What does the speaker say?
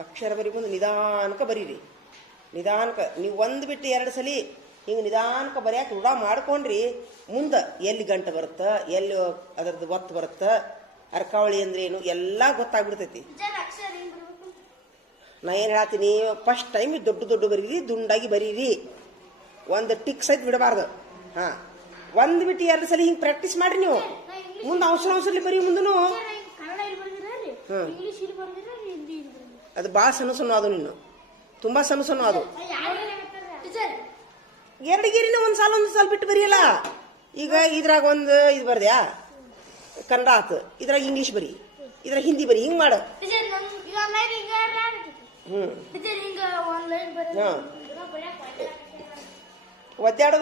ಅಕ್ಷರ ಬರಿ ಮುಂದೆ ನಿಧಾನಕ್ಕೆ ಬರೀರಿ. ನಿಧಾನಕ ನೀವು ಒಂದು ಬಿಟ್ಟು ಎರಡು ಸಲ ಹಿಂಗೆ ನಿಧಾನಕ ಬರೆಯಕ್ಕೆ ರೂಢ ಮಾಡ್ಕೊಂಡ್ರಿ ಮುಂದೆ ಎಲ್ಲಿ ಗಂಟೆ ಬರುತ್ತೆ ಎಲ್ಲಿ ಅದರದ್ದು ಒತ್ತು ಬರುತ್ತೆ ಅರ್ಕಾವಳಿ ಅಂದ್ರೆ ಏನು ಎಲ್ಲ ಗೊತ್ತಾಗ್ಬಿಡ್ತೈತಿ. ನಾ ಏನು ಹೇಳ್ತೀನಿ ಫಸ್ಟ್ ಟೈಮ್ ದೊಡ್ಡ ದೊಡ್ಡ ಬರೀರಿ ದುಂಡಾಗಿ ಬರೀರಿ. ಒಂದು ಟಿಕ್ ಸಹಿತ ಬಿಡಬಾರ್ದು. ಹಾಂ. ಒಂದು ಬಿಟ್ಟು ಎರಡು ಸಲ ಹಿಂಗೆ ಪ್ರಾಕ್ಟೀಸ್ ಮಾಡ್ರಿ ನೀವು. ಮುಂದೆ ಅವಸರ ಅವಸರಲ್ಲಿ ಬರೀ ಮುಂದೂ ಟೀಚರ್ ಅದು ಭಾಳ ಸಣ್ಣ ಸಣ್ಣ ಅದು ನಿನ್ನ. ತುಂಬ ಸಣ್ಣ ಸಣ್ಣ ಅದು. ಎರಡು ಗೇರಿನ ಒಂದು ಸಾಲ ಒಂದು ಸಾಲ ಬಿಟ್ಟು ಬರೀಯಲ್ಲ? ಈಗ ಇದ್ರಾಗ ಒಂದು ಇದು ಬರ್ದ್ಯಾ? ಕನ್ನಡ ಆತು. ಇದ್ರಾಗ ಇಂಗ್ಲೀಷ್ ಬರಿ. ಇದ್ರಾಗ ಹಿಂದಿ ಬರಿ. ಹಿಂಗೆ ಮಾಡು. ಹ್ಞೂ ಹಾ. ಒದ್ದಾಡೋದು